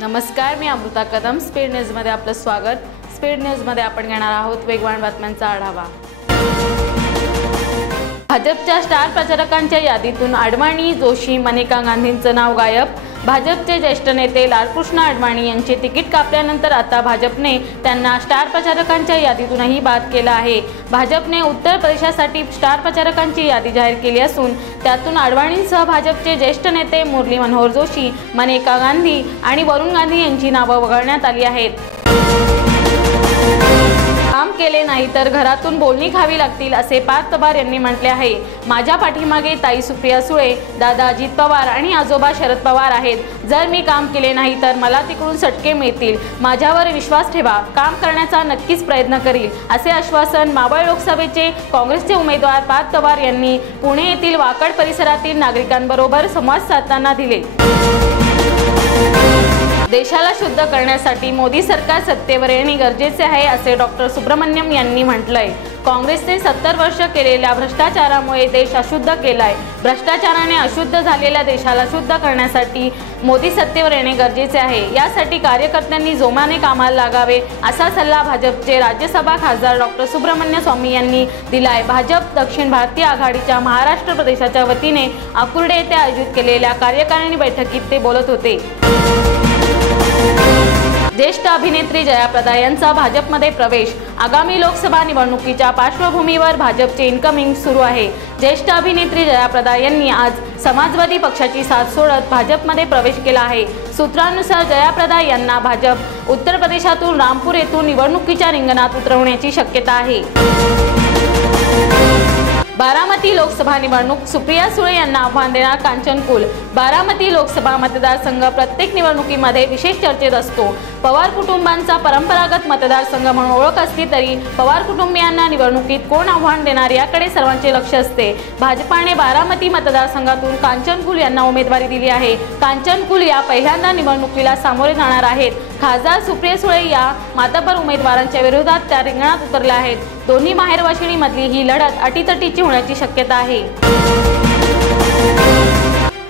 नमस्कार मी अमृता कदम. स्पीड न्यूजमध्ये आपलं स्वागत. स्पीड न्यूजमध्ये आपण घेणार आहोत वेगवान बातम्यांचा आढावा. भाजपच्या स्टार प्रचारकांच्या यादीतून अडवाणी जोशी मनेका गांधींचं नाव गायब. भाजपचे ज्येष्ठ नेते लालकृष्ण अडवाणी यांचे तिकीट कापल्यानंतर आता भाजपने त्यांना स्टार प्रचारकांच्या यादीतूनही बाद केला आहे. भाजपने उत्तर प्रदेशासाठी स्टार प्रचारकांची यादी जाहीर केली असून त्यातून अडवाणींसह भाजपचे ज्येष्ठ नेते मुरली मनोहर जोशी मनेका गांधी आणि वरुण गांधी यांची नावं वगळण्यात आली आहेत. काम केले नाही तर घरातून बोलणी खावी लागतील असे पार्थ पवार यांनी म्हटले आहे. माझ्या पाठीमागे ताई सुप्रिया सुळे दादा अजित पवार आणि आजोबा शरद पवार आहेत. जर मी काम केले नाही तर मला तिकडून सटके मिळतील. माझ्यावर विश्वास ठेवा. काम करण्याचा नक्कीच प्रयत्न करील असे आश्वासन मावळ लोकसभेचे काँग्रेसचे उमेदवार पार्थ पवार यांनी पुणे येथील वाकड परिसरातील नागरिकांबरोबर संवाद साधताना दिले. देशाला शुद्ध करण्यासाठी मोदी सरकार सत्तेवर येणे गरजेचे आहे असे डॉक्टर सुब्रमण्यम यांनी म्हटलंय. काँग्रेसने सत्तर वर्ष केलेल्या भ्रष्टाचारामुळे देश अशुद्ध केलाय. भ्रष्टाचाराने अशुद्ध झालेल्या देशाला शुद्ध करण्यासाठी मोदी सत्तेवर येणे गरजेचे आहे. यासाठी कार्यकर्त्यांनी जोमाने कामाला लागावे असा सल्ला भाजपचे राज्यसभा खासदार डॉक्टर सुब्रमण्य स्वामी यांनी दिलाय. भाजप दक्षिण भारतीय आघाडीच्या महाराष्ट्र प्रदेशाच्या वतीने अकुर्डे येथे आयोजित केलेल्या कार्यकारिणी बैठकीत ते बोलत होते. ज्येष्ठ अभिनेत्री जयाप्रदा यांचा भाजपमध्ये प्रवेश. आगामी लोकसभा निवडणुकीच्या पार्श्वभूमीवर भाजपचे इन्कमिंग सुरू आहे. ज्येष्ठ अभिनेत्री जयाप्रदा यांनी आज समाजवादी पक्षाची साथ सोडत भाजपमध्ये प्रवेश केला आहे. सूत्रांनुसार जयाप्रदा यांना भाजप उत्तर प्रदेशातून रामपूर येथून निवडणुकीच्या रिंगणात उतरवण्याची शक्यता आहे. बारामती लोकसभा निवडणूक सुप्रिया सुळे यांना आव्हान देणार कांचन कुल. बारामती लोकसभा मतदारसंघ प्रत्येक निवडणुकीमध्ये विशेष चर्चेत असतो. पवार कुटुंबांचा परंपरागत मतदारसंघ म्हणून ओळख असली तरी पवार कुटुंबियांना निवडणुकीत कोण आव्हान देणार याकडे सर्वांचे लक्ष असते. भाजपाने बारामती मतदारसंघातून कांचन कुल यांना उमेदवारी दिली आहे. कांचन कुल या पहिल्यांदा निवडणुकीला सामोरे जाणार आहेत. खासदार सुप्रिया सुळे या मातबर उमेदवारांच्या विरोधात त्या रिंगणात उतरल्या आहेत. दोन्ही माहेरवाशिणीमधली ही लढत अटीतटीची होण्याची शक्यता आहे.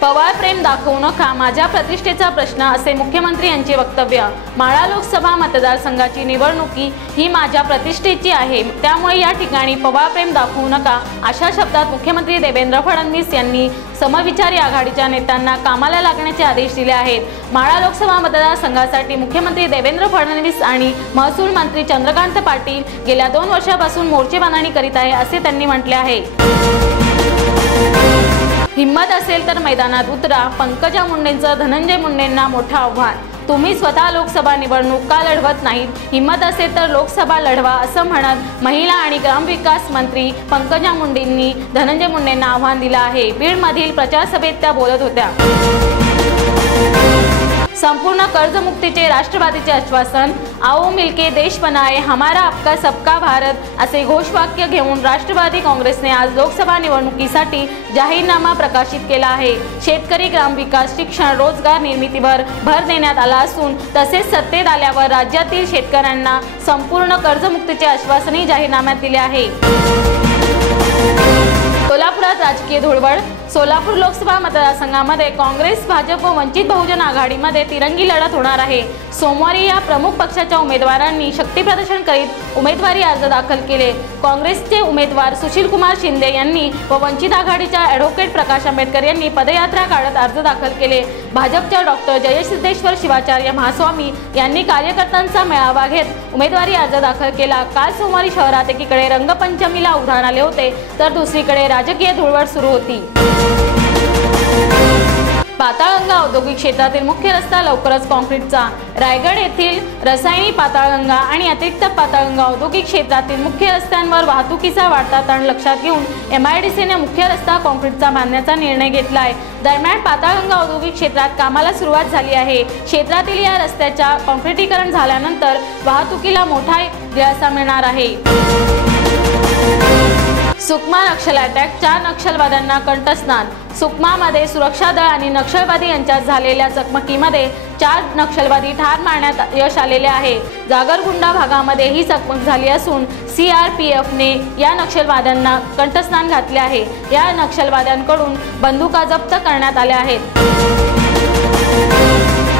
पवार प्रेम दाखवू नका माझ्या प्रतिष्ठेचा प्रश्न असे मुख्यमंत्री यांचे वक्तव्य. माळा लोकसभा मतदारसंघाची निवडणुकी ही माझ्या प्रतिष्ठेची आहे. त्यामुळे या ठिकाणी पवार प्रेम दाखवू नका अशा शब्दात मुख्यमंत्री देवेंद्र फडणवीस यांनी समविचारी आघाडीच्या नेत्यांना कामाला लागण्याचे आदेश दिले आहेत. माळा लोकसभा मतदारसंघासाठी मुख्यमंत्री देवेंद्र फडणवीस आणि महसूल मंत्री चंद्रकांत पाटील गेल्या दोन वर्षापासून मोर्चेबांधणी करीत आहे असे त्यांनी म्हटले आहे. हिंमत असेल तर मैदानात उतरा. पंकजा मुंडेंचं धनंजय मुंडेंना मोठं आव्हान. तुम्ही स्वतः लोकसभा निवडणूक का लढवत नाहीत? हिंमत असेल तर लोकसभा लढवा असं म्हणत महिला आणि ग्रामविकास मंत्री पंकजा मुंडेंनी धनंजय मुंडेंना आव्हान दिलं आहे. बीडमधील प्रचारसभेत त्या बोलत होत्या. संपूर्ण कर्जमुक्तीचे राष्ट्रवादीचे आश्वासन. आओ मिलके देश बनाए हमारा आपका सबका भारत असे घोषवाक्य घेऊन राष्ट्रवादी काँग्रेसने आज लोकसभा निवडणुकीसाठी जाहीरनामा प्रकाशित केला आहे. शेतकरी ग्रामविकास शिक्षण रोजगार निर्मितीवर भर देण्यात आला असून तसेच सत्तेत आल्यावर राज्यातील शेतकऱ्यांना संपूर्ण कर्जमुक्तीचे आश्वासनही जाहीरनाम्यात दिले आहे. सोलापुरात राजकीय धुळवड सोलापूर लोकसभा मतदारसंघामध्ये काँग्रेस भाजप व वंचित बहुजन आघाडीमध्ये तिरंगी लढत होणार आहे. सोमवारी या प्रमुख पक्षाच्या उमेदवारांनी शक्तीप्रदर्शन करीत उमेदवारी अर्ज दाखल केले. काँग्रेसचे उमेदवार सुशील कुमार शिंदे यांनी व वंचित आघाडीच्या ॲडव्होकेट प्रकाश आंबेडकर यांनी पदयात्रा काढत अर्ज दाखल केले. भाजपच्या डॉक्टर जयसिद्धेश्वर शिवाचार्य महास्वामी यांनी कार्यकर्त्यांचा मेळावा घेत उमेदवारी अर्ज दाखल केला. काल सोमवारी शहरात एकीकडे रंगपंचमीला उधाण आले होते तर दुसरीकडे राजकीय धुळवड सुरू होती. पाताळगंगा औद्योगिक क्षेत्रातील मुख्य रस्ता लवकरच कॉन्क्रीटचा रायगड येथील रसायनी पाताळगंगा आणि अतिरिक्त पाताळगंगा औद्योगिक क्षेत्रातील मुख्य रस्त्यांवर वाहतुकीचा वाढता ताण लक्षात घेऊन एम आय डी सीने मुख्य रस्ता कॉन्क्रीटचा बांधण्याचा निर्णय घेतला आहे दरम्यान पाताळगंगा औद्योगिक क्षेत्रात कामाला सुरुवात झाली आहे. क्षेत्रातील या रस्त्याच्या कॉन्क्रिटीकरण झाल्यानंतर वाहतुकीला मोठा दिलासा मिळणार आहे. सुकमा नक्षल अटॅक चार नक्षलवाद्यांना कंठस्नान. सुकमामध्ये सुरक्षा दळ आणि नक्षलवादी यांच्यात झालेल्या चकमकीमध्ये चार नक्षलवादी ठार मारण्यात यश आलेले आहे. जागरगुंडा भागामध्ये ही चकमक झाली असून सी आर पी एफने या नक्षलवाद्यांना कंठस्नान घातले आहे. या नक्षलवाद्यांकडून बंदुका जप्त करण्यात आल्या आहेत.